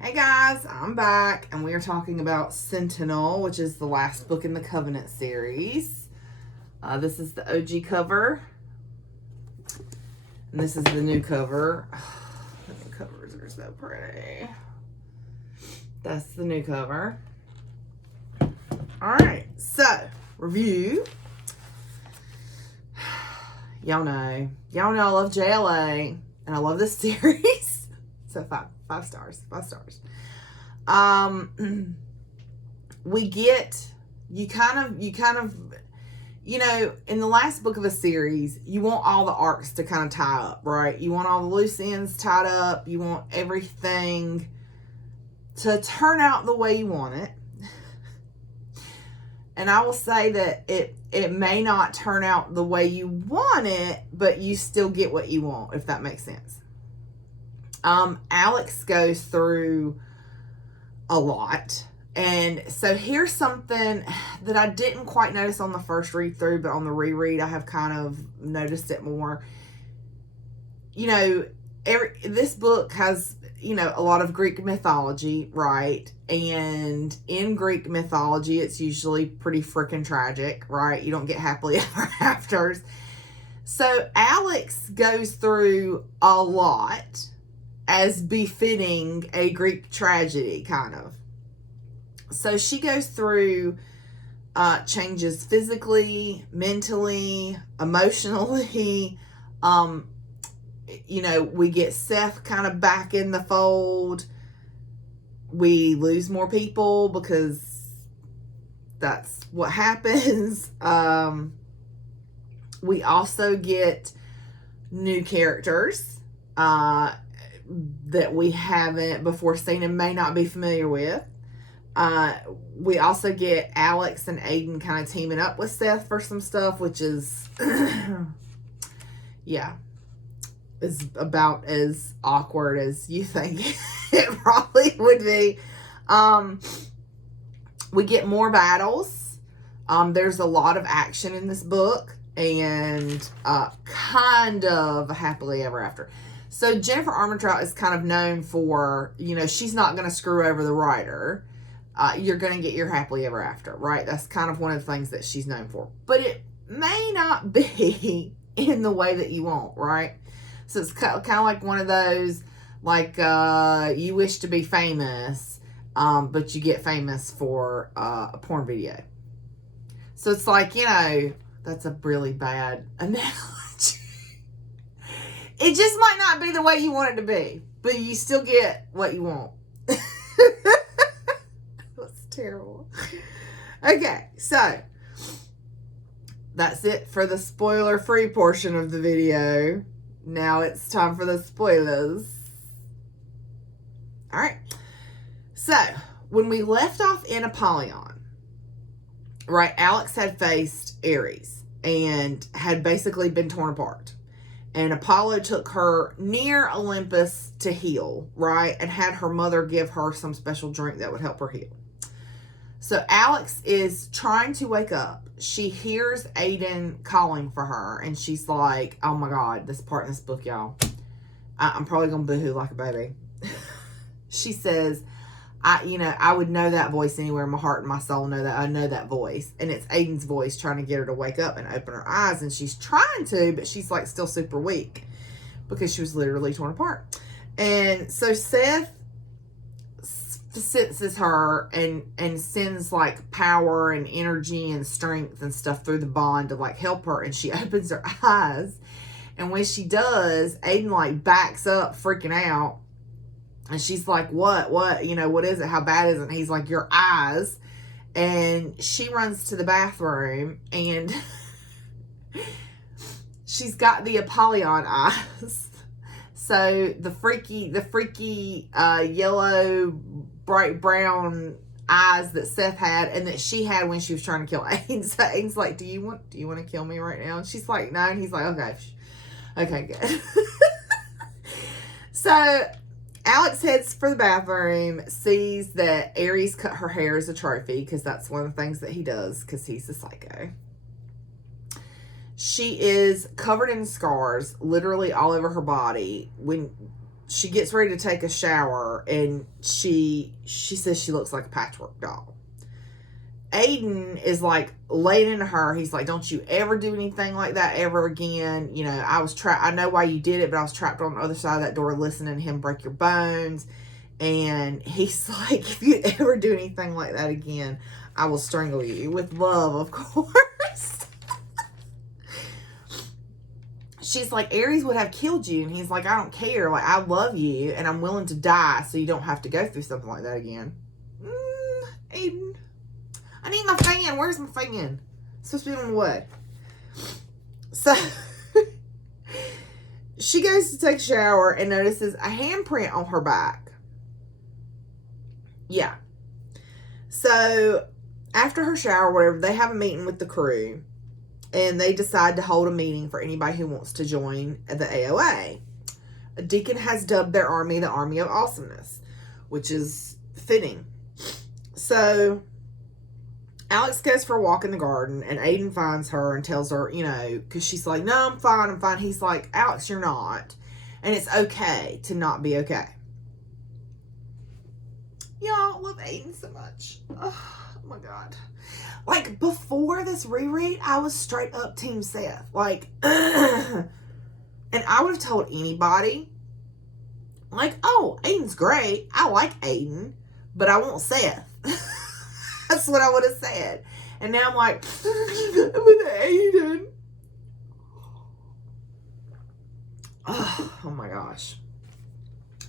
Hey guys, I'm back and we are talking about Sentinel, which is the last book in the Covenant series. This is the OG cover, and this is the new cover. The new covers are so pretty. That's the new cover. Alright, so, review. Y'all know I love JLA, and I love this series. So five stars. We get, you kind of, in the last book of a series, you want all the arcs to kind of tie up, right? You want all the loose ends tied up. You want everything to turn out the way you want it. And I will say that it may not turn out the way you want it, but you still get what you want, if that makes sense. Alex goes through a lot. And so here's something that I didn't quite notice on the first read through, but on the reread, I have kind of noticed it more. This book has, a lot of Greek mythology, right? And in Greek mythology, it's usually pretty freaking tragic, right? You don't get happily ever afters. So Alex goes through a lot as befitting a Greek tragedy, kind of. So she goes through changes physically, mentally, emotionally. We get Seth kind of back in the fold. We lose more people because that's what happens. We also get new characters that we haven't before seen and may not be familiar with. We also get Alex and Aiden kind of teaming up with Seth for some stuff, which is, is about as awkward as you think it probably would be. We get more battles. There's a lot of action in this book, and kind of a happily ever after. So Jennifer Armentrout is kind of known for, she's not going to screw over the writer. You're going to get your happily ever after, right? That's kind of one of the things that she's known for. But it may not be in the way that you want, right? So it's kind of like one of those, like, you wish to be famous, but you get famous for a porn video. So it's like, that's a really bad analogy. It just might not be the way you want it to be, but you still get what you want. That's terrible. Okay, so that's it for the spoiler-free portion of the video. Now it's time for the spoilers. All right. So, when we left off in Apollyon, right, Alex had faced Ares and had basically been torn apart. And Apollo took her near Olympus to heal, right? And had her mother give her some special drink that would help her heal. So Alex is trying to wake up. She hears Aiden calling for her. And she's like, oh my God, this part in this book, y'all. I'm probably going to boohoo like a baby. She says, I would know that voice anywhere. My heart and my soul know that. I know that voice. And it's Aiden's voice trying to get her to wake up and open her eyes. And she's trying to, but she's like still super weak because she was literally torn apart. And so Seth senses her and sends like power and energy and strength and stuff through the bond to like help her. And she opens her eyes. And when she does, Aiden like backs up freaking out. And she's like, what, what is it? How bad is it? And he's like, your eyes. And she runs to the bathroom and she's got the Apollyon eyes. So the freaky yellow, bright brown eyes that Seth had and that she had when she was trying to kill Aiden. So Aiden's like, do you want to kill me right now? And she's like, no. And he's like, okay, good. So Alex heads for the bathroom, sees that Ares cut her hair as a trophy, because that's one of the things that he does, because he's a psycho. She is covered in scars, literally all over her body. When she gets ready to take a shower, and she says she looks like a patchwork doll. Aiden is like laying into her. He's like, don't you ever do anything like that ever again. You know, I was trapped. I know why you did it, but I was trapped on the other side of that door listening to him break your bones. And he's like, if you ever do anything like that again, I will strangle you. With love, of course. She's like, Aries would have killed you. And he's like, I don't care. Like, I love you, and I'm willing to die so you don't have to go through something like that again. Aiden. I need my fan. Where's my fan? It's supposed to be on the way. So, she goes to take a shower and notices a handprint on her back. Yeah. So, after her shower, whatever, they have a meeting with the crew. And they decide to hold a meeting for anybody who wants to join the AOA. Deacon has dubbed their army the Army of Awesomeness, which is fitting. So, Alex goes for a walk in the garden, and Aiden finds her and tells her, you know, because she's like, no, I'm fine, I'm fine. He's like, Alex, you're not. And it's okay to not be okay. Y'all, I love Aiden so much. Oh my God. Like, before this reread, I was straight up Team Seth. Like, and I would have told anybody, like, oh, Aiden's great. I like Aiden, but I want Seth. That's what I would have said. And now I'm like, I'm with Aiden. Oh my gosh.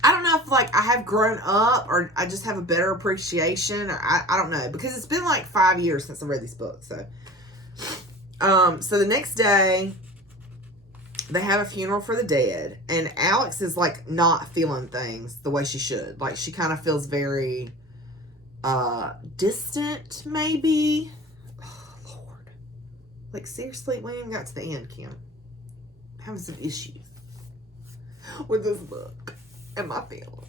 I don't know if, like, I have grown up or I just have a better appreciation. I don't know. Because it's been, like, 5 years since I read these books. So the next day, they have a funeral for the dead. And Alex is, like, not feeling things the way she should. Like, she kind of feels very distant, maybe. Oh, Lord. Like, seriously, we even got to the end, Kim. I'm having some issues with this book. And my feelings.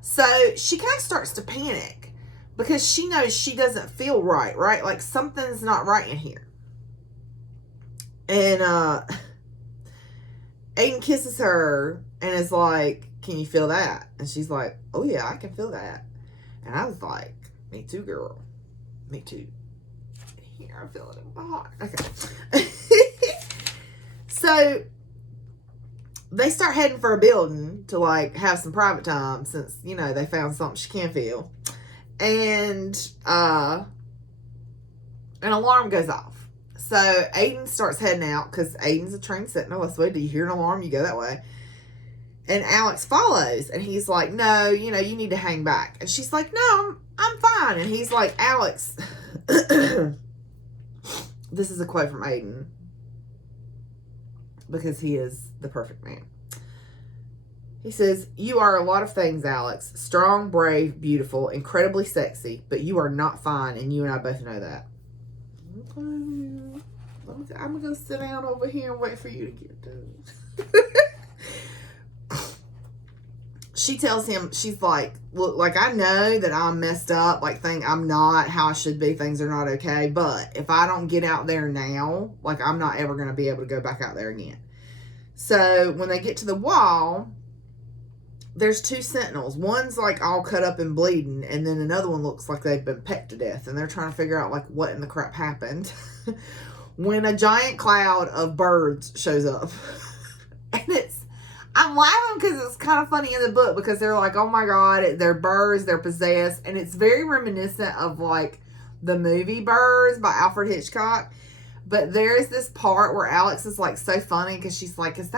So she kind of starts to panic because she knows she doesn't feel right? Like something's not right in here. And Aiden kisses her and is like, can you feel that? And she's like, oh yeah, I can feel that. And I was like, me too, girl. Me too. Here, I'm feeling it in my heart. Okay. So, they start heading for a building to, like, have some private time since, you know, they found something she can feel. And, an alarm goes off. So, Aiden starts heading out because Aiden's a trained sentinel. That's the way. Do you hear an alarm? You go that way. And Alex follows. And he's like, no, you know, you need to hang back. And she's like, no, I'm fine. And he's like, Alex. This is a quote from Aiden. Because he is the perfect man. He says, you are a lot of things, Alex. Strong, brave, beautiful, incredibly sexy, but you are not fine, and you and I both know that. I'm going to sit down over here and wait for you to get done. She tells him, she's like, look, like, I know that I'm messed up, like, I'm not how I should be, things are not okay, but if I don't get out there now, like, I'm not ever going to be able to go back out there again. So, when they get to the wall, there's two sentinels. One's, like, all cut up and bleeding, and then another one looks like they've been pecked to death, and they're trying to figure out, like, what in the crap happened. When a giant cloud of birds shows up. And I'm laughing because it's kind of funny in the book because they're like, oh my God, they're birds, they're possessed. And it's very reminiscent of like the movie Birds by Alfred Hitchcock. But there's this part where Alex is like so funny because she's like, is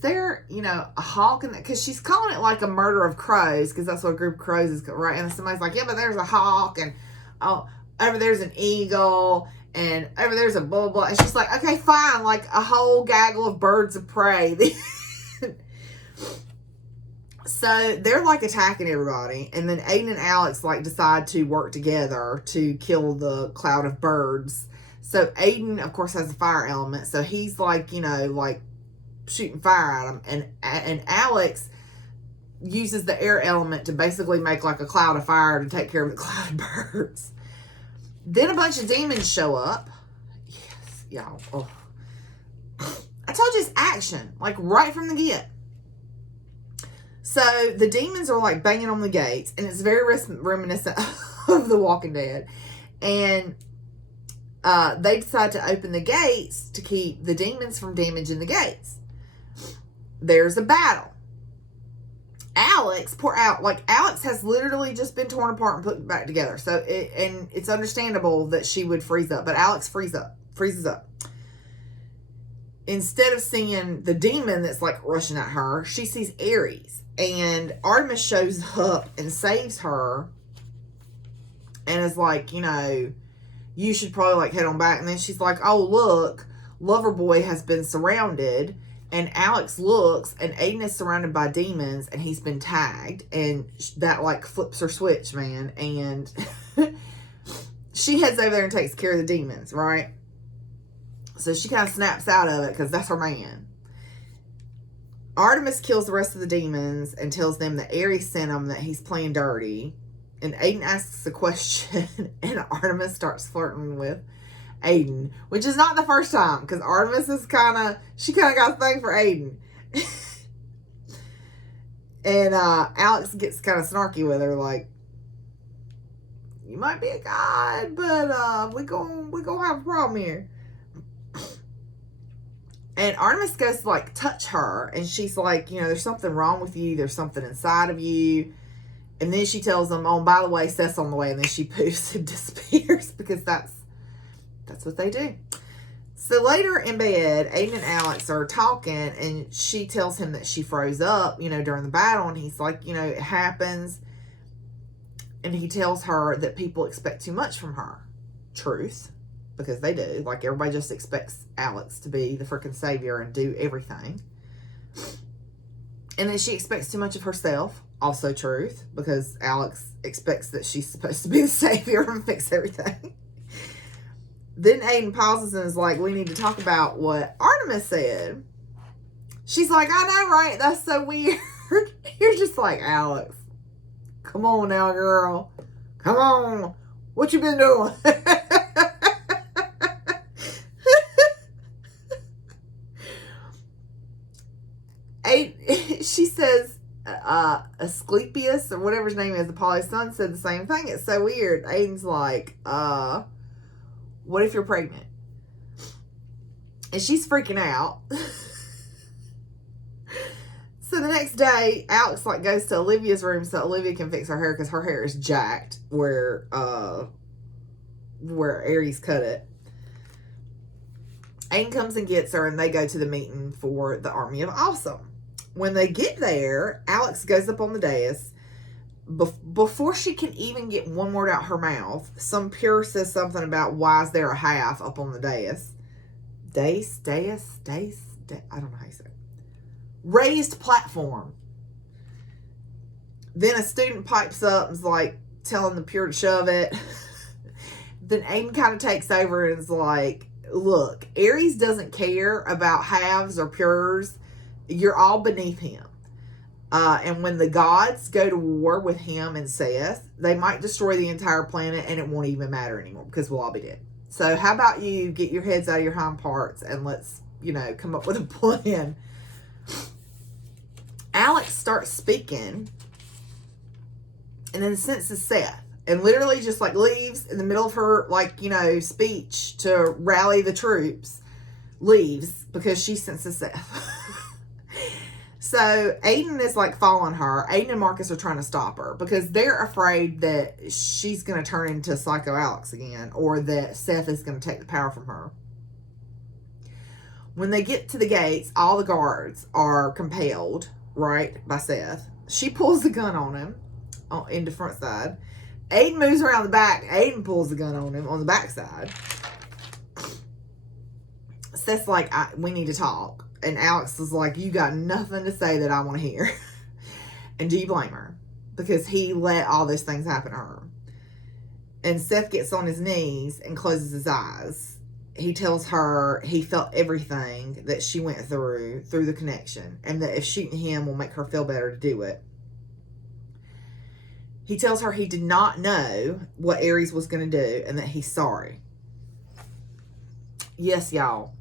there, you know, a hawk in that? Because she's calling it like a murder of crows because that's what a group of crows is, right? And somebody's like, yeah, but there's a hawk and over there's an eagle and over there's a blah, blah, blah. And she's like, okay, fine, like a whole gaggle of birds of prey. So they're like attacking everybody, and then Aiden and Alex like decide to work together to kill the cloud of birds. So Aiden, of course, has a fire element, so he's like, you know, like shooting fire at them, and Alex uses the air element to basically make like a cloud of fire to take care of the cloud of birds. Then a bunch of demons show up. Yes, y'all. Oh. I told you it's action, like right from the get. So the demons are like banging on the gates, and it's very reminiscent of The Walking Dead. And they decide to open the gates to keep the demons from damaging the gates. There's a battle. Alex, Alex has literally just been torn apart and put back together. So, it's understandable that she would freeze up, but Alex freezes up. Instead of seeing the demon that's like rushing at her, she sees Ares. And Artemis shows up and saves her and is like, you should probably like head on back. And then she's like, oh, look, Loverboy has been surrounded. And Alex looks, and Aiden is surrounded by demons, and he's been tagged. And that like flips her switch, man. And she heads over there and takes care of the demons, right? So she kind of snaps out of it because that's her man. Artemis kills the rest of the demons and tells them that Ares sent him, that he's playing dirty. And Aiden asks a question, and Artemis starts flirting with Aiden, which is not the first time, because Artemis is got a thing for Aiden. And Alex gets kind of snarky with her, like, you might be a god, but we gonna have a problem here. And Artemis goes to like touch her, and she's like, there's something wrong with you. There's something inside of you. And then she tells them, oh, by the way, Seth's on the way. And then she poofs and disappears, because that's what they do. So later in bed, Aiden and Alex are talking, and she tells him that she froze up, during the battle. And he's like, it happens. And he tells her that people expect too much from her. Truth. Because they do. Like, everybody just expects Alex to be the freaking savior and do everything. And then she expects too much of herself. Also truth. Because Alex expects that she's supposed to be the savior and fix everything. Then Aiden pauses and is like, we need to talk about what Artemis said. She's like, I know, right? That's so weird. You're just like, Alex, come on now, girl. Come on. What you been doing? She says, Asclepius, or whatever his name is, Apollo's son, said the same thing. It's so weird. Aiden's like, what if you're pregnant? And she's freaking out. So the next day, Alex like goes to Olivia's room so Olivia can fix her hair, because her hair is jacked where Ares cut it. Aiden comes and gets her, and they go to the meeting for the Army of Awesome. When they get there, Alex goes up on the dais. Before she can even get one word out her mouth, some pure says something about why is there a half up on the dais. Dais? I don't know how you say it. Raised platform. Then a student pipes up and is like telling the pure to shove it. Then Aiden kind of takes over and is like, look, Ares doesn't care about halves or pures. You're all beneath him. And when the gods go to war with him and Seth, they might destroy the entire planet and it won't even matter anymore, because we'll all be dead. So how about you get your heads out of your hind parts and let's, come up with a plan. Alex starts speaking and then senses Seth, and literally just like leaves in the middle of her speech to rally the troops, leaves because she senses Seth. So Aiden is like following her. Aiden and Marcus are trying to stop her because they're afraid that she's going to turn into Psycho Alex again, or that Seth is going to take the power from her. When they get to the gates, all the guards are compelled, right, by Seth. She pulls the gun on him in the front side. Aiden moves around the back. Aiden pulls the gun on him on the back side. Seth's like, we need to talk. And Alex is like, you got nothing to say that I want to hear. And do you blame her? Because he let all those things happen to her. And Seth gets on his knees and closes his eyes. He tells her he felt everything that she went through the connection. And that if shooting him will make her feel better to do it. He tells her he did not know what Ares was going to do and that he's sorry. Yes, y'all.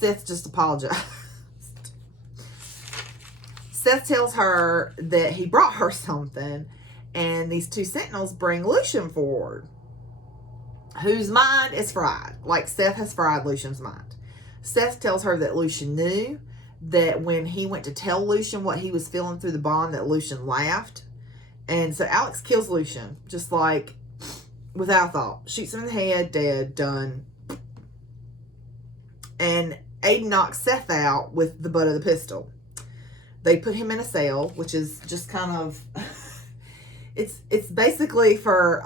Seth just apologized. Seth tells her that he brought her something, and these two Sentinels bring Lucian forward, whose mind is fried. Like, Seth has fried Lucian's mind. Seth tells her that Lucian knew, that when he went to tell Lucian what he was feeling through the bond, that Lucian laughed. And so Alex kills Lucian, just like, without thought. Shoots him in the head, dead, done. And Aiden knocks Seth out with the butt of the pistol. They put him in a cell, which is just kind of, it's basically for,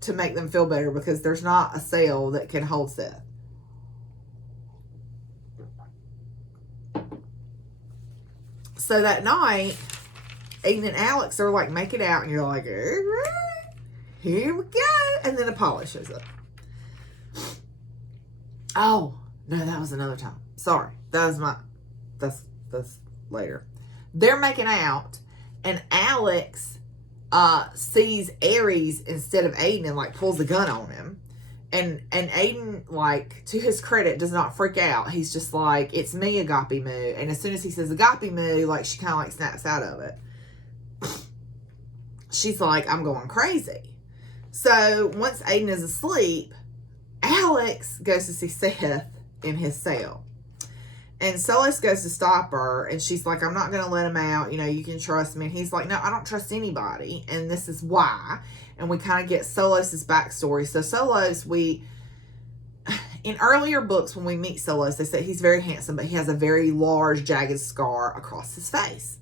to make them feel better, because there's not a cell that can hold Seth. So that night, Aiden and Alex are like making out, and you're like, all right, here we go. And then Apollo shows up. Oh, no, that was another time. Sorry. That's later. They're making out, and Alex sees Ares instead of Aiden and like pulls the gun on him. And Aiden, like, to his credit, does not freak out. He's just like, it's me, Agape Moo. And as soon as he says Agape Moo, like, she kind of like snaps out of it. She's like, I'm going crazy. So once Aiden is asleep, Alex goes to see Seth in his cell. And Solis goes to stop her, and she's like, I'm not going to let him out. You know, you can trust me. And he's like, no, I don't trust anybody, and this is why. And we kind of get Solos's backstory. So Solos, in earlier books, when we meet Solos, they say he's very handsome, but he has a very large, jagged scar across his face.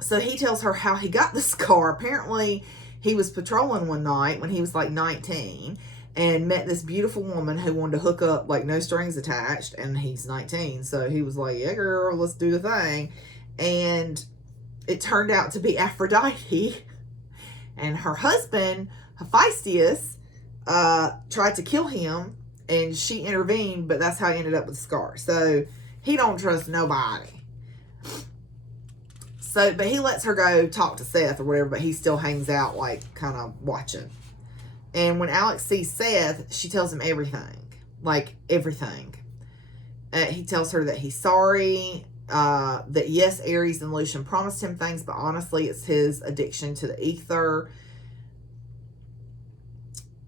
So he tells her how he got the scar. Apparently, he was patrolling one night when he was like 19, and met this beautiful woman who wanted to hook up, like, no strings attached, and he's 19, so he was like, yeah, girl, let's do the thing. And it turned out to be Aphrodite, and her husband, Hephaestus, tried to kill him, and she intervened, but that's how he ended up with the scar. So he don't trust nobody. So, but he lets her go talk to Seth or whatever, but he still hangs out, like, kind of watching. And when Alex sees Seth, she tells him everything. Like, everything. He tells her that he's sorry. That, yes, Ares and Lucian promised him things, but honestly, it's his addiction to the ether.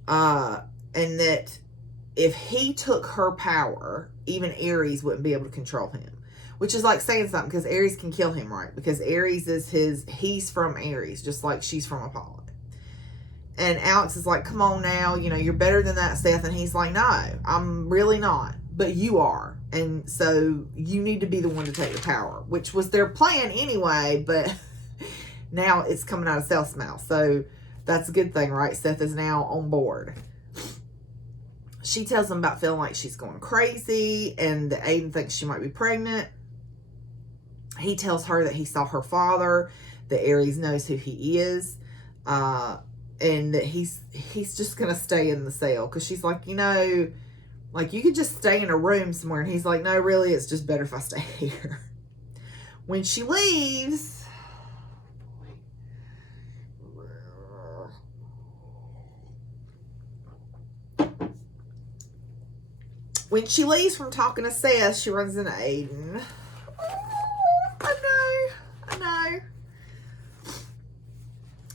And that if he took her power, even Ares wouldn't be able to control him. Which is like saying something, because Ares can kill him, right? Because Ares is he's from Ares, just like she's from Apollo. And Alex is like, come on now, you know, you're better than that, Seth. And he's like, no, I'm really not. But you are. And so you need to be the one to take the power, which was their plan anyway. But now it's coming out of Seth's mouth. So that's a good thing, right? Seth is now on board. She tells him about feeling like she's going crazy, and that Aiden thinks she might be pregnant. He tells her that he saw her father, that Ares knows who he is. And that he's just going to stay in the cell. Because she's like, you know, like, you could just stay in a room somewhere. And he's like, no, really, it's just better if I stay here. When she leaves, from talking to Seth, she runs into Aiden. Oh, I know.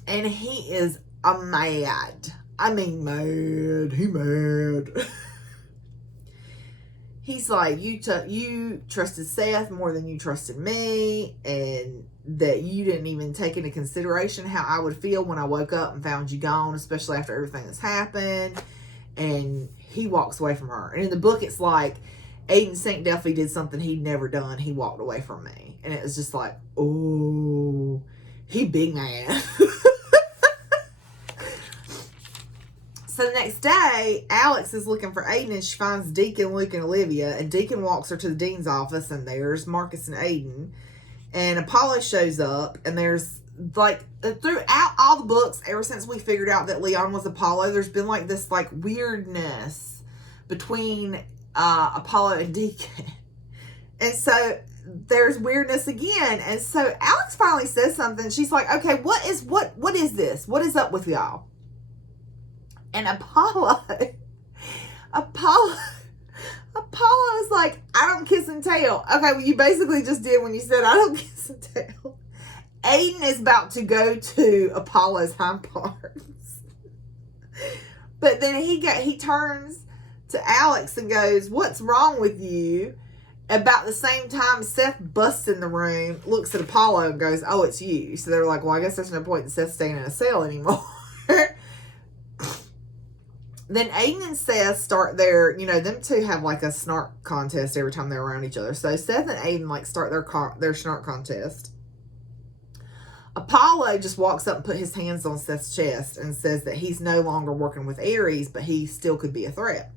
And he is mad. I mean, mad. He mad. He's like, you trusted Seth more than you trusted me, and that you didn't even take into consideration how I would feel when I woke up and found you gone, especially after everything that's happened. And he walks away from her. And in the book, it's like, Aiden St. Delphi did something he'd never done. He walked away from me. And it was just like, oh, he big man. So the next day, Alex is looking for Aiden, and she finds Deacon, Luke, and Olivia. And Deacon walks her to the dean's office, and there's Marcus and Aiden. And Apollo shows up, and there's, like, throughout all the books, ever since we figured out that Leon was Apollo, there's been, like, this, like, weirdness between Apollo and Deacon. And so there's weirdness again. And so Alex finally says something. She's like, okay, what is this? What is up with y'all? And Apollo Apollo is like, I don't kiss and tell. Okay, well, you basically just did when you said I don't kiss and tell. Aiden is about to go to Apollo's hind parts. But then he turns to Alex and goes, what's wrong with you? About the same time, Seth busts in the room, looks at Apollo and goes, oh, it's you. So they're like, well, I guess there's no point in Seth staying in a cell anymore. Then Aiden and Seth start their, them two have like a snark contest every time they're around each other. So Seth and Aiden like start their snark contest. Apollo just walks up and put his hands on Seth's chest and says that he's no longer working with Ares, but he still could be a threat.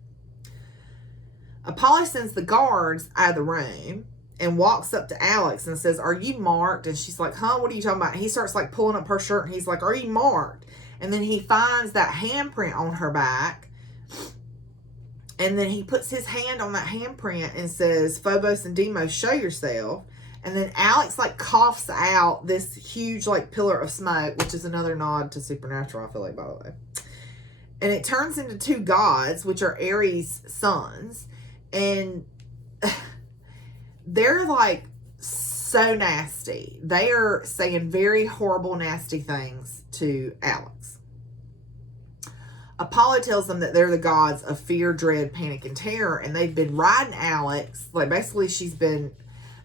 Apollo sends the guards out of the room and walks up to Alex and says, are you marked? And she's like, huh, what are you talking about? And he starts like pulling up her shirt and he's like, are you marked? And then he finds that handprint on her back. And then he puts his hand on that handprint and says, Phobos and Deimos, show yourself. And then Alex like coughs out this huge like pillar of smoke, which is another nod to Supernatural, I feel like, by the way. And it turns into two gods, which are Ares' sons. And they're like so nasty. They are saying very horrible, nasty things to Alex. Apollo tells them that they're the gods of fear, dread, panic, and terror, and they've been riding Alex. Like, basically, she's been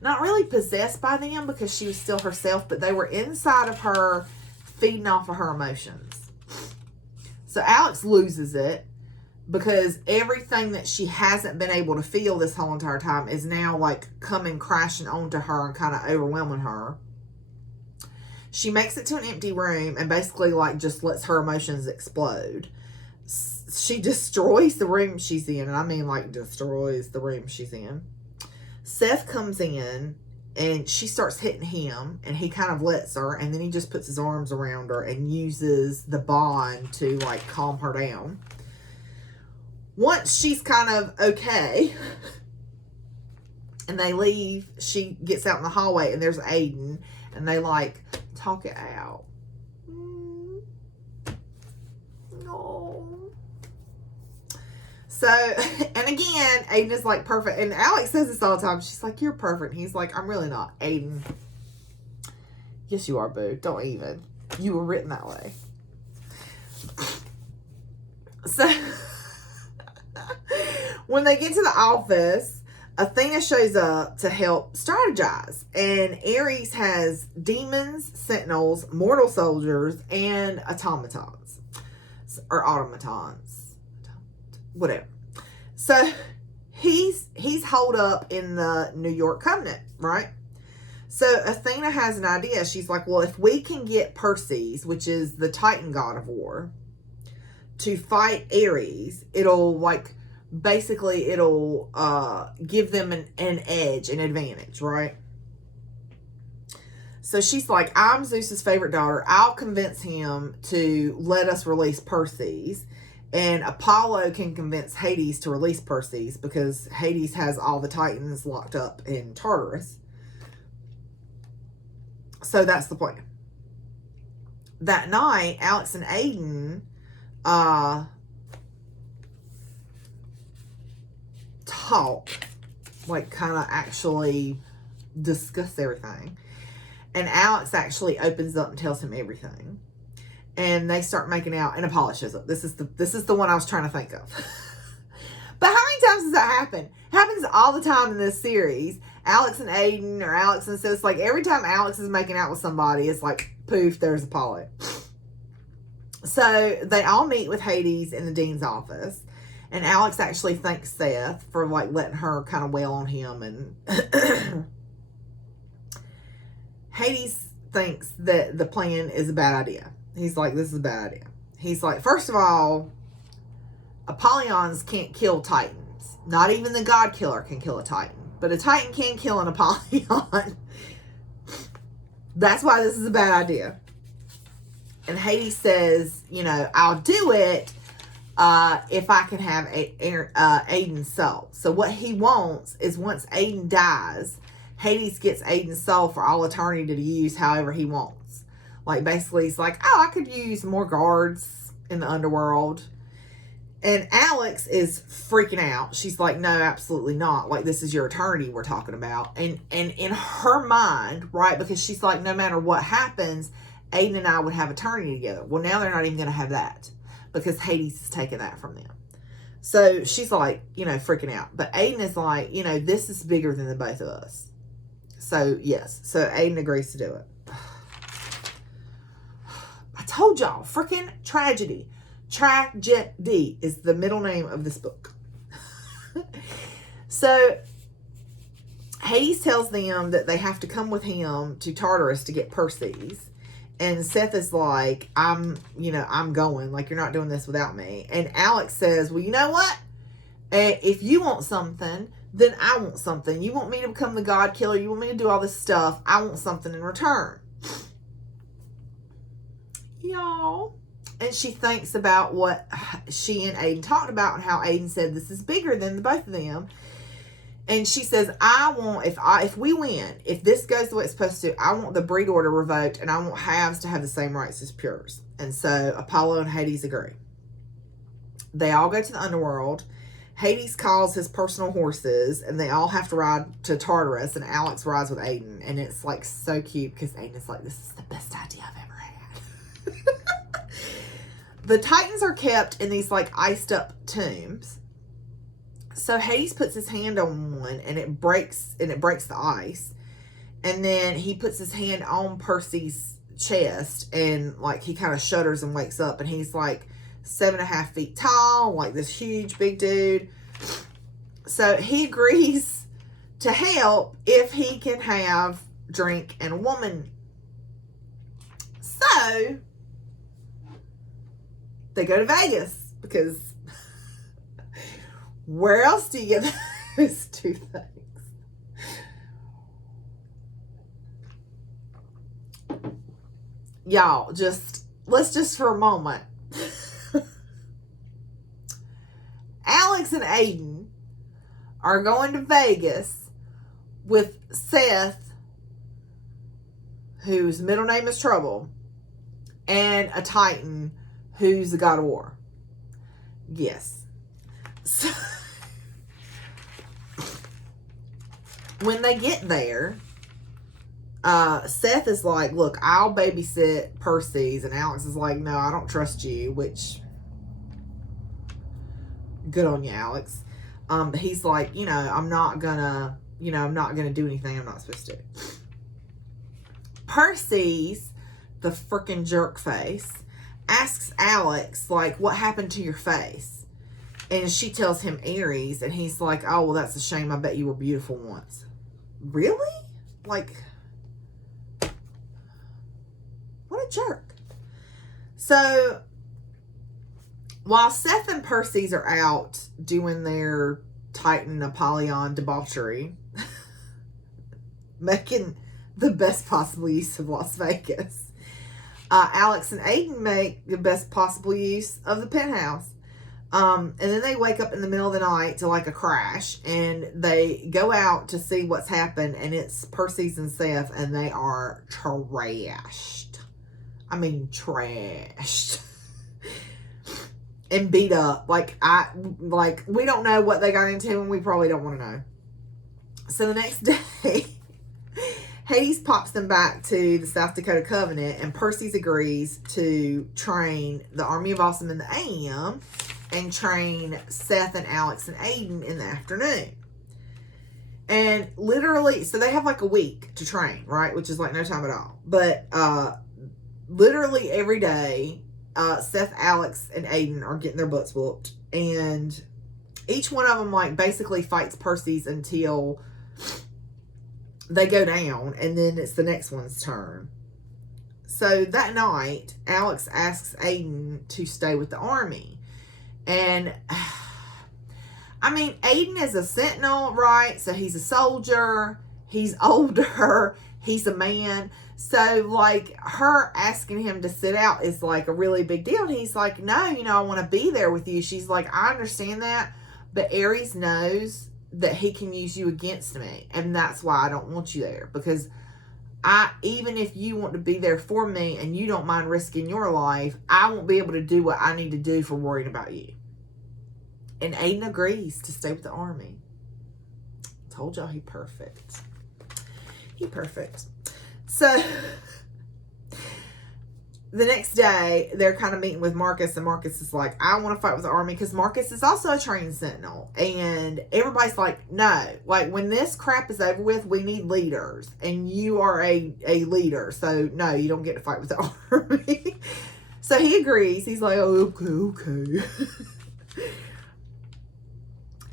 not really possessed by them because she was still herself, but they were inside of her, feeding off of her emotions. So Alex loses it because everything that she hasn't been able to feel this whole entire time is now, like, coming crashing onto her and kind of overwhelming her. She makes it to an empty room and basically, like, just lets her emotions explode. She destroys the room she's in, and I mean, like, destroys the room she's in. Seth comes in, and she starts hitting him, and he kind of lets her, and then he just puts his arms around her and uses the bond to, like, calm her down. Once she's kind of okay, and they leave, she gets out in the hallway, and there's Aiden, and they, like, talk it out. No. So, and again, Aiden is like perfect. And Alex says this all the time. She's like, you're perfect. He's like, I'm really not. Aiden. Yes, you are, boo. Don't even. You were written that way. So, when they get to the office, Athena shows up to help strategize. And Ares has demons, sentinels, mortal soldiers, and automatons. Or automatons. Whatever. So he's holed up in the New York Covenant, right? So Athena has an idea. She's like, well, if we can get Perseus, which is the Titan god of war, to fight Ares, it'll like basically it'll give them an edge, an advantage, right? So she's like, I'm Zeus's favorite daughter. I'll convince him to let us release Perseus. And Apollo can convince Hades to release Perseus because Hades has all the Titans locked up in Tartarus. So that's the plan. That night, Alex and Aiden talk, like kind of actually discuss everything. And Alex actually opens up and tells him everything. And they start making out, and Apollo shows up. This is the one I was trying to think of. But how many times does that happen? It happens all the time in this series. Alex and Aiden, or Alex and Sis, like every time Alex is making out with somebody, it's like, poof, there's Apollo. So they all meet with Hades in the dean's office. And Alex actually thanks Seth for like letting her kind of wail on him. And Hades thinks that the plan is a bad idea. He's like, this is a bad idea. He's like, first of all, Apollons can't kill Titans. Not even the God Killer can kill a Titan. But a Titan can kill an Apollon. That's why this is a bad idea. And Hades says, you know, I'll do it if I can have Aiden's soul. So what he wants is once Aiden dies, Hades gets Aiden's soul for all eternity to use however he wants. Like, basically, he's like, oh, I could use more guards in the underworld. And Alex is freaking out. She's like, no, absolutely not. Like, this is your eternity we're talking about. And in her mind, right, because she's like, no matter what happens, Aiden and I would have eternity together. Well, now they're not even going to have that because Hades has taken that from them. So she's like, freaking out. But Aiden is like, this is bigger than the both of us. So, yes. So Aiden agrees to do it. I told y'all, freaking tragedy. Tragedy is the middle name of this book. So Hades tells them that they have to come with him to Tartarus to get Perseus. And Seth is like, I'm going. Like, you're not doing this without me. And Alex says, well, you know what? If you want something, then I want something. You want me to become the God Killer. You want me to do all this stuff. I want something in return. Y'all. And she thinks about what she and Aiden talked about and how Aiden said this is bigger than the both of them. And she says, if we win, if this goes the way it's supposed to, I want the breed order revoked and I want halves to have the same rights as pures. And so Apollo and Hades agree. They all go to the underworld. Hades calls his personal horses and they all have to ride to Tartarus, and Alex rides with Aiden. And it's like so cute because Aiden is like, this is the best idea I've ever had. The Titans are kept in these like iced up tombs. So Hades puts his hand on one and it breaks the ice. And then he puts his hand on Percy's chest and like he kind of shudders and wakes up, and he's like 7.5 feet tall, like this huge big dude. So he agrees to help if he can have drink and a woman. So they go to Vegas because where else do you get those two things? Y'all, let's just for a moment. Alex and Aiden are going to Vegas with Seth, whose middle name is Trouble, and a Titan who's the God of War. Yes. So, when they get there, Seth is like, look, I'll babysit Perseus. And Alex is like, no, I don't trust you, which, good on you, Alex. But he's like, I'm not gonna do anything I'm not supposed to. Perseus, the freaking jerk face, asks Alex, like, what happened to your face? And she tells him Aries, and he's like, oh, well, that's a shame. I bet you were beautiful once. Really? Like, what a jerk. So, while Seth and Perseus are out doing their Titan Apollyon debauchery, making the best possible use of Las Vegas, Alex and Aiden make the best possible use of the penthouse. And then they wake up in the middle of the night to like a crash, and they go out to see what's happened, and it's Perseus and Seth, and they are trashed. I mean, trashed. And beat up. Like, we don't know what they got into, and we probably don't want to know. So the next day, Hades pops them back to the South Dakota Covenant, and Perseus agrees to train the Army of Awesome in the AM and train Seth and Alex and Aiden in the afternoon. And literally, so they have like a week to train, right? Which is like no time at all. But literally every day, Seth, Alex, and Aiden are getting their butts whooped. And each one of them like basically fights Perseus until they go down, and then it's the next one's turn. So that night, Alex asks Aiden to stay with the army. And, I mean, Aiden is a Sentinel, right? So he's a soldier. He's older. He's a man. So, like, her asking him to sit out is, like, a really big deal. And he's like, no, I want to be there with you. She's like, I understand that. But Ares knows that he can use you against me. And that's why I don't want you there. Because even if you want to be there for me and you don't mind risking your life, I won't be able to do what I need to do for worrying about you. And Aiden agrees to stay with the Army. Told y'all he perfect. He perfect. So the next day, they're kind of meeting with Marcus, and Marcus is like, I want to fight with the Army, because Marcus is also a trained Sentinel. And everybody's like, no. Like, when this crap is over with, we need leaders. And you are a leader. So, no, you don't get to fight with the Army. So he agrees. He's like, oh, okay.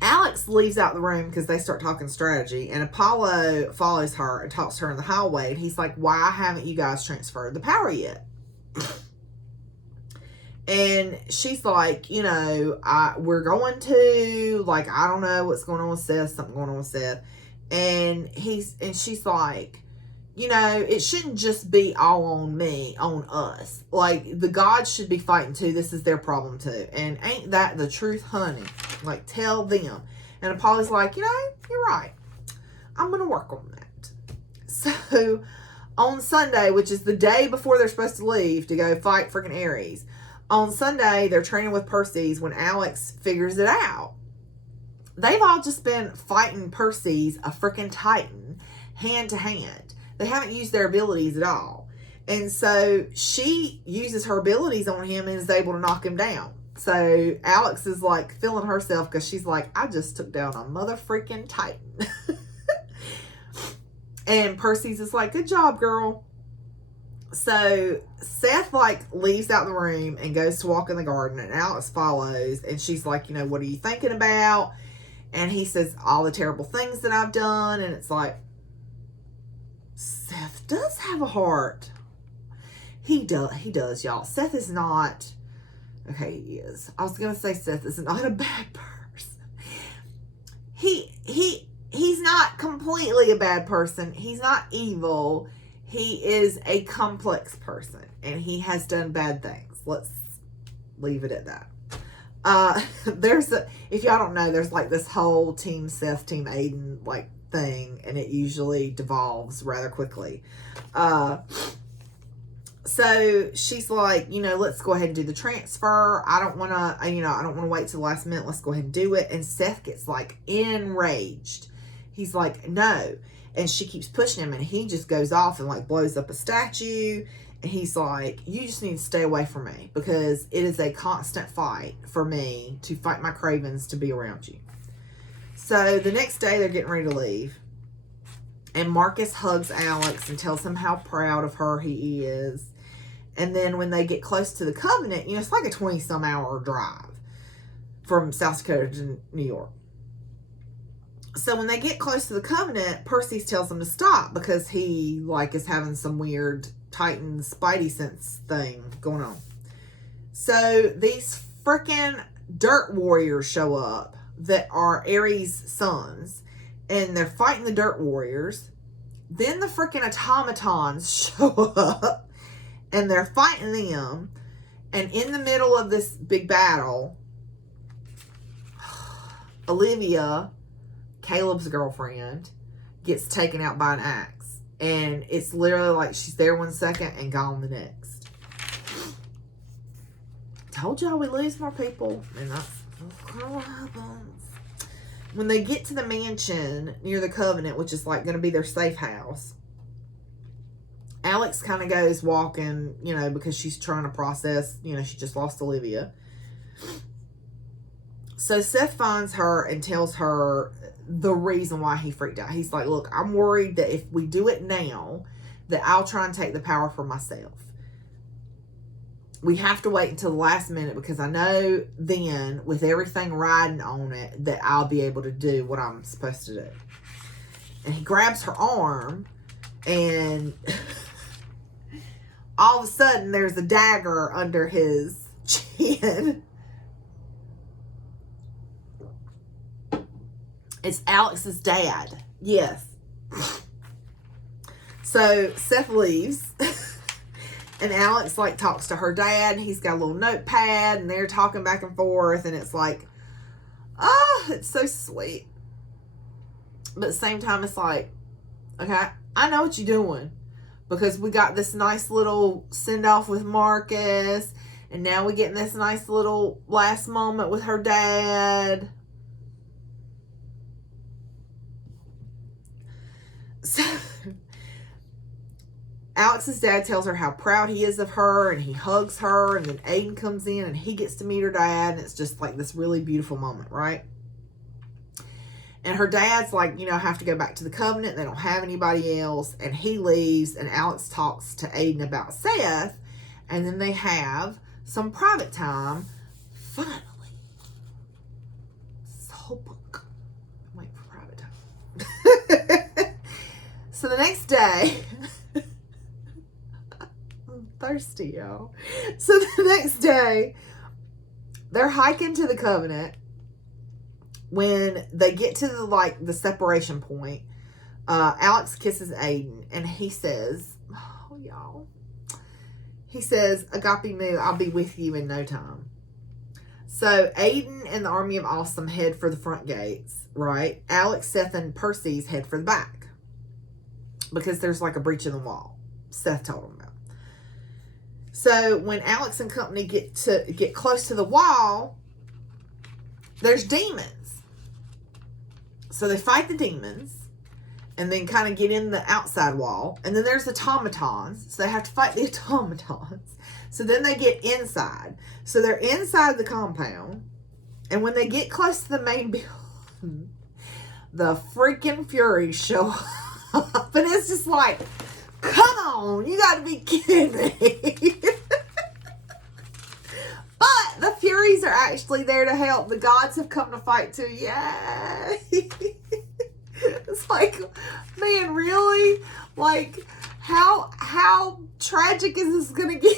Alex leaves out the room because they start talking strategy, and Apollo follows her and talks to her in the hallway, and he's like, why haven't you guys transferred the power yet? And she's like, we're going to, like, I don't know what's going on with Seth, something going on with Seth. And she's like, it shouldn't just be all on me, on us. Like, the gods should be fighting too. This is their problem too. And ain't that the truth, honey? Like, tell them. And Apollo's like, you're right. I'm going to work on that. So, on Sunday, which is the day before they're supposed to leave to go fight freaking Ares, on Sunday, they're training with Perseus when Alex figures it out. They've all just been fighting Perseus, a freaking Titan, hand to hand. They haven't used their abilities at all. And so she uses her abilities on him and is able to knock him down. So Alex is like feeling herself because she's like, I just took down a mother freaking Titan. And Perseus is like, good job, girl. So Seth leaves out the room and goes to walk in the garden, and Alex follows, and she's like, what are you thinking about? And he says all the terrible things that I've done. And it's like, Seth does have a heart. He does, y'all. Seth is not, okay, he is. I was going to say Seth is not a bad person. He's not completely a bad person. He's not evil. He is a complex person, and he has done bad things. Let's leave it at that. If y'all don't know, there's this whole Team Seth, Team Aiden thing, and it usually devolves rather quickly. So she's like, let's go ahead and do the transfer. I don't want to wait till the last minute. Let's go ahead and do it. And Seth gets enraged. He's like, no. And she keeps pushing him, and he just goes off and blows up a statue. And he's like, you just need to stay away from me, because it is a constant fight for me to fight my cravens to be around you. So the next day they're getting ready to leave. And Marcus hugs Alex and tells him how proud of her he is. And then when they get close to the Covenant, it's like a 20-some hour drive from South Dakota to New York. So when they get close to the Covenant, Perseus tells them to stop because he is having some weird Titan Spidey sense thing going on. So these freaking dirt warriors show up that are Ares' sons, and they're fighting the dirt warriors. Then the freaking automatons show up, and they're fighting them. And in the middle of this big battle, Olivia, Caleb's girlfriend, gets taken out by an axe. And it's literally she's there 1 second and gone the next. Told y'all we lose more people. And that's what happens. When they get to the mansion near the Covenant, which is going to be their safe house, Alex kind of goes walking, because she's trying to process, she just lost Olivia. So Seth finds her and tells her the reason why he freaked out. He's like, look, I'm worried that if we do it now, that I'll try and take the power for myself. We have to wait until the last minute, because I know then, with everything riding on it, that I'll be able to do what I'm supposed to do. And he grabs her arm, and all of a sudden, there's a dagger under his chin. It's Alex's dad. Yes. So Seth leaves. And Alex talks to her dad. He's got a little notepad, and they're talking back and forth, and it's it's so sweet. But at the same time, it's okay, I know what you're doing, because we got this nice little send off with Marcus, And now we get in this nice little last moment with her dad. So Alex's dad tells her how proud he is of her, and he hugs her, and then Aiden comes in and he gets to meet her dad, and it's just like this really beautiful moment, right? And her dad's like, you know, I have to go back to the Covenant. They don't have anybody else. And he leaves, and Alex talks to Aiden about Seth, and then they have some private time. Finally. So book. I'm waiting for private time. So the next day, I'm thirsty, y'all. So the next day, they're hiking to the Covenant. When they get to the separation point, Alex kisses Aiden, and he says, oh, y'all. He says, Agape Mu, I'll be with you in no time. So Aiden and the Army of Awesome head for the front gates, right? Alex, Seth, and Percy's head for the back. Because there's like a breach in the wall. Seth told them about. So when Alex and company get close to the wall, there's demons. So they fight the demons and then kind of get in the outside wall. And then there's automatons. So they have to fight the automatons. So then they get inside. So they're inside the compound. And when they get close to the main building, the freaking Furies show up. And it's just like, come on, you got to be kidding me. But the Furies are actually there to help. The gods have come to fight too. Yay! It's like, man, really? Like, how tragic is this gonna get?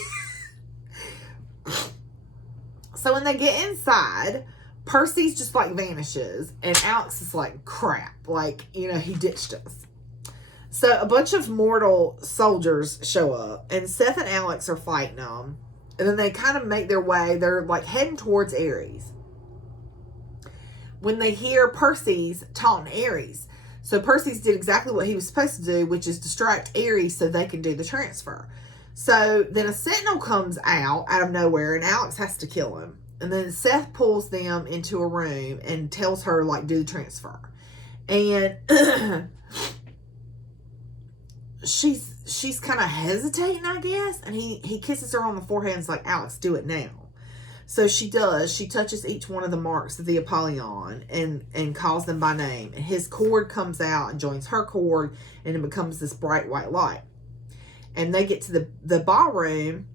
So when they get inside, Percy's just like vanishes, and Alex is like, crap. Like, you know, he ditched us. So a bunch of mortal soldiers show up, and Seth and Alex are fighting them. And then they kind of make their way. They're like heading towards Ares. When they hear Percy's taunting Ares. So Percy's did exactly what he was supposed to do, which is distract Ares so they can do the transfer. So then a Sentinel comes out of nowhere, and Alex has to kill him. And then Seth pulls them into a room and tells her, like, do the transfer. And she's kind of hesitating, I guess. And he kisses her on the forehead and is like, Alex, do it now. So she does. She touches each one of the marks of the Apollyon and calls them by name. And his cord comes out and joins her cord, and it becomes this bright white light. And they get to the ballroom.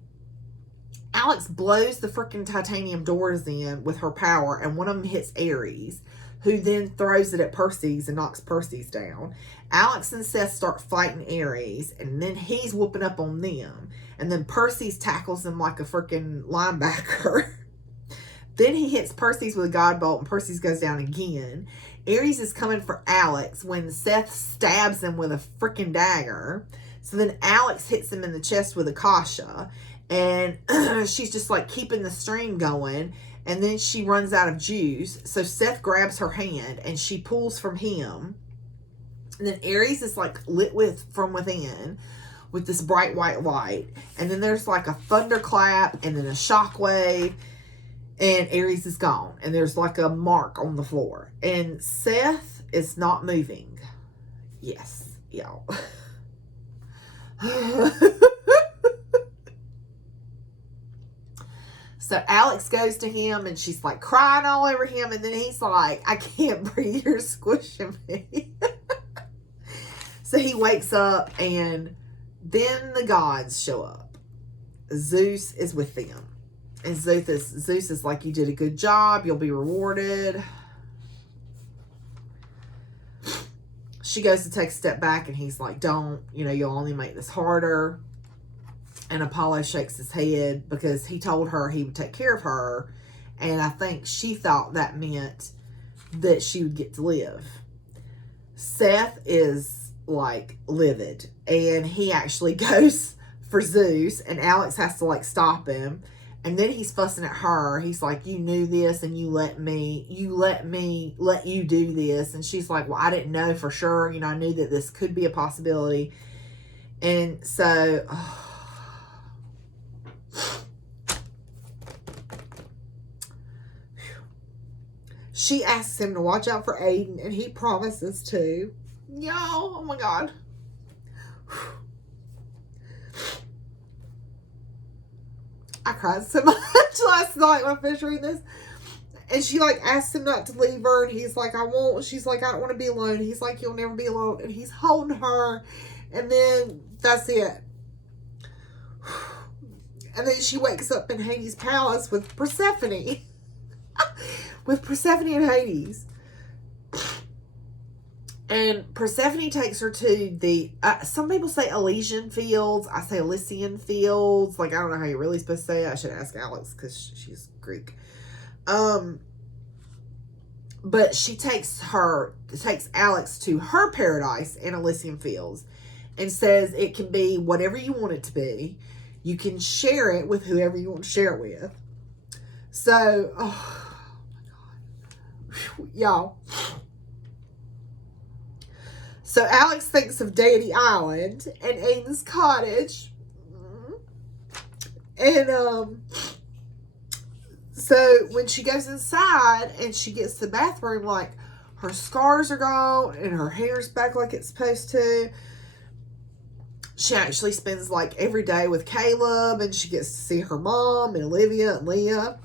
Alex blows the freaking titanium doors in with her power, and one of them hits Ares, who then throws it at Percy's and knocks Percy's down. Alex and Seth start fighting Ares, and then he's whooping up on them. And then Percy's tackles him like a freaking linebacker. Then he hits Percy's with a God Bolt, and Percy's goes down again. Ares is coming for Alex when Seth stabs him with a freaking dagger. So then Alex hits him in the chest with a kasha. And she's just like keeping the stream going. And then she runs out of juice. So Seth grabs her hand and she pulls from him. And then Ares is like lit from within with this bright white light. And then there's like a thunderclap and then a shockwave. And Ares is gone. And there's like a mark on the floor. And Seth is not moving. Yes, y'all. So Alex goes to him and she's like crying all over him. And then he's like, I can't breathe. You're squishing me. So he wakes up, and then the gods show up. Zeus is with them. And Zeus is like, you did a good job. You'll be rewarded. She goes to take a step back, and he's like, don't. You know, you'll only make this harder. And Apollo shakes his head because he told her he would take care of her. And I think she thought that meant that she would get to live. Seth is like livid, and he actually goes for Zeus, and Alex has to like stop him. And then he's fussing at her. He's like, you knew this, and you let me let you do this. And she's like, well, I didn't know for sure. You know, I knew that this could be a possibility. And so she asks him to watch out for Aiden, and he promises to. Y'all, oh my God. I cried so much last night when I finished reading this. And she, like, asks him not to leave her. And he's like, I won't. She's like, I don't want to be alone. He's like, you'll never be alone. And he's holding her. And then that's it. And then she wakes up in Hades' palace with Persephone. With Persephone and Hades. And Persephone takes her to the, some people say Elysian Fields. I say Elysian Fields. Like, I don't know how you're really supposed to say it. I should ask Alex because she's Greek. But she takes Alex to her paradise in Elysian Fields and says it can be whatever you want it to be. You can share it with whoever you want to share it with. So, oh my God. Y'all. So Alex thinks of Deity Island and Aiden's cottage. And, so when she goes inside and she gets to the bathroom, like, her scars are gone and her hair's back like it's supposed to. She actually spends, like, every day with Caleb, and she gets to see her mom and Olivia and Leah.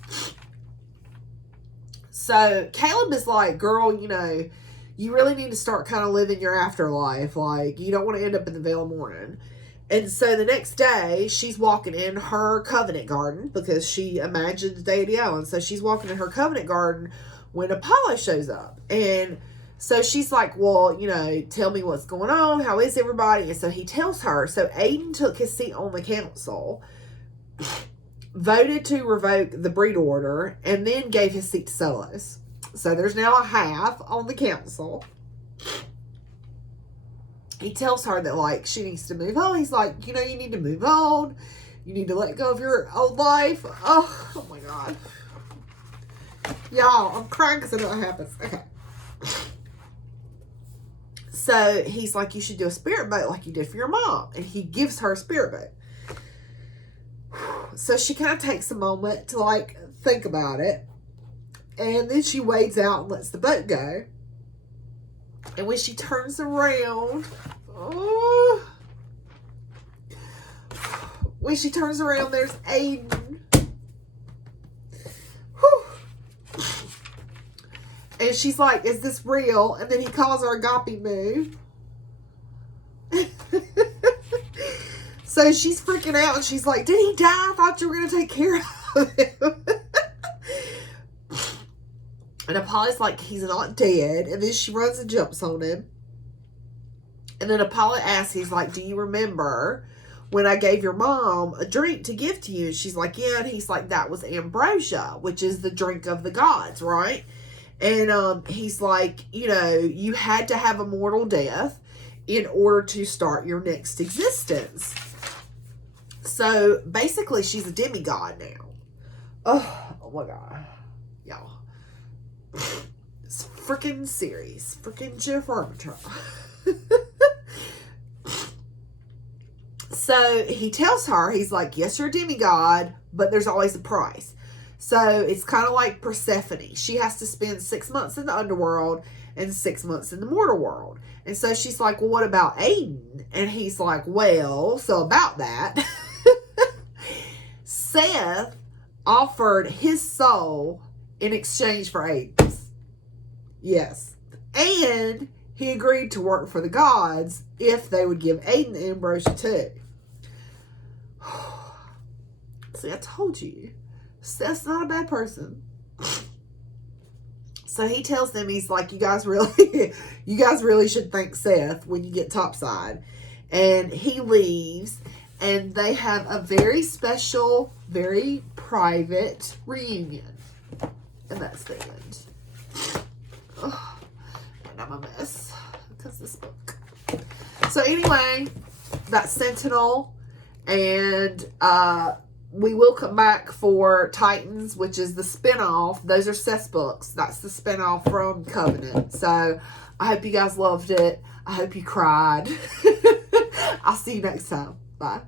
So Caleb is like, girl, you know, you really need to start kind of living your afterlife. Like, you don't want to end up in the Veil of Morning. And so the next day, she's walking in her covenant garden because she imagined Deity Island. So she's walking in her covenant garden when Apollo shows up. And so she's like, well, you know, tell me what's going on. How is everybody? And so he tells her. So Aiden took his seat on the council, voted to revoke the breed order, and then gave his seat to Solos. So there's now a half on the council. He tells her that, like, she needs to move on. He's like, you know, you need to move on. You need to let go of your old life. Oh my God. Y'all, I'm crying because I know what happens. Okay. So he's like, you should do a spirit boat like you did for your mom. And he gives her a spirit boat. So she kind of takes a moment to, like, think about it. And then she wades out and lets the boat go. And when she turns around, there's Aiden. Whew. And she's like, is this real? And then he calls her agape move. So she's freaking out and she's like, did he die? I thought you were going to take care of him. And Apollo's like, he's not dead. And then she runs and jumps on him. And then Apollo asks, he's like, do you remember when I gave your mom a drink to give to you? And she's like, yeah. And he's like, that was ambrosia, which is the drink of the gods, right? And he's like, you know, you had to have a mortal death in order to start your next existence. So basically, she's a demigod now. Oh my God. Y'all. It's freaking series. Freaking Jennifer Armentrout. So he tells her, he's like, yes, you're a demigod, but there's always a price. So it's kind of like Persephone. She has to spend 6 months in the underworld and 6 months in the mortal world. And so she's like, well, what about Aiden? And he's like, well, so about that, Seth offered his soul in exchange for Aiden's. Yes. And he agreed to work for the gods if they would give Aiden the ambrosia too. See, I told you. Seth's not a bad person. So he tells them, he's like, you guys really should thank Seth when you get topside. And he leaves, and they have a very special, very private reunion. And that's the end. Oh, and I'm a mess because this book. So anyway, that's Sentinel. And we will come back for Titans, which is the spinoff. Those are Seth's books. That's the spinoff from Covenant. So I hope you guys loved it. I hope you cried. I'll see you next time. Bye.